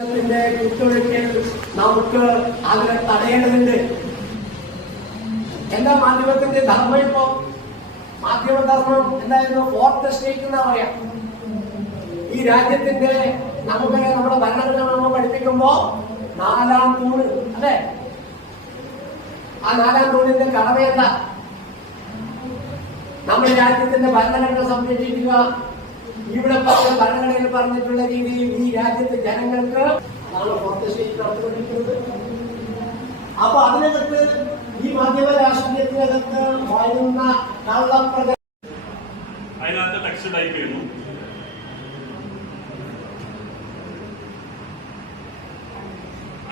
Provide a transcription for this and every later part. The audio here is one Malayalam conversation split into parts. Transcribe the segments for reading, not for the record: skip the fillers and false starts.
കുത്തൊഴുക്കിൽ നമുക്ക് അതിനെ തടയേണ്ടതുണ്ട്. എന്താ മാധ്യമത്തിന്റെ ധർമ്മം? ഇപ്പോ മാധ്യമധർമ്മം എന്തായിരുന്നു? ഫോർത്ത് സ്റ്റേറ്റ് എന്നാ പറയാം. ഈ രാജ്യത്തിന്റെ നമ്മുടെ ഭരണഘടന നമ്മൾ പഠിപ്പിക്കുമ്പോ 4-ാം തൂണ്, അല്ലെ? ആ 4-ാം തൂണിന്റെ കടമ എന്താ? നമ്മുടെ രാജ്യത്തിന്റെ ഭരണഘടന സംരക്ഷിക്കുക. ഇവിടെ പറഞ്ഞ ഭരണഘടനയിൽ പറഞ്ഞിട്ടുള്ള രീതിയിൽ ഈ രാജ്യത്തെ ജനങ്ങൾക്ക് അതാണ് ഫോർത്ത് സ്റ്റേറ്റ് നടത്തിക്കൊണ്ടിരിക്കുന്നത്. അപ്പൊ അതിനകത്ത് ഈ മാധ്യമ രാഷ്ട്രീയത്തിനകത്ത് വരുന്ന കള്ളപ്രചരണം അതിനകത്ത് ടെക്സ്റ്റ് ടൈപ്പ് ചെയ്യുന്നു.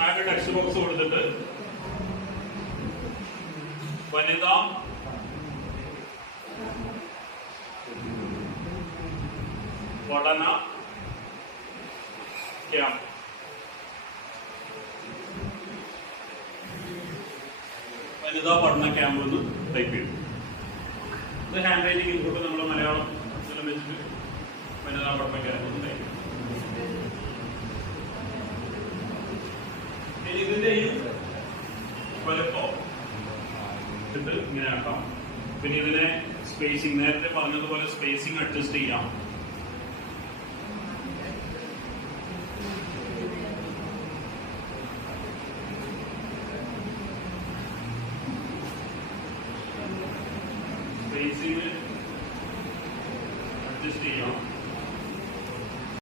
ആകെ ടെക്സ്റ്റ് ബോക്സ് കൊടുത്തിട്ട് വനിതാ പഠന ക്യാമ്പ്, വനിതാ പഠന ക്യാമ്പ് എന്ന് ടൈപ്പ് ചെയ്തു. ഇത് ഹാൻഡ് റൈറ്റിംഗ് ഇൻപുട്ട് നമ്മൾ മലയാളം വെച്ചിട്ട് വനിതാ പഠന ക്യാമ്പ് എന്ന് ടൈപ്പ് ചെയ്തു. ഇതിന്റെ ഈ വലുപ്പം ഇത് ഇങ്ങനെ ആക്കാം. പിന്നെ ഇതിനെ സ്പേസിങ് നേരത്തെ പറഞ്ഞതുപോലെ സ്പേസിങ് അഡ്ജസ്റ്റ് ചെയ്യാം. സ്പേസിങ്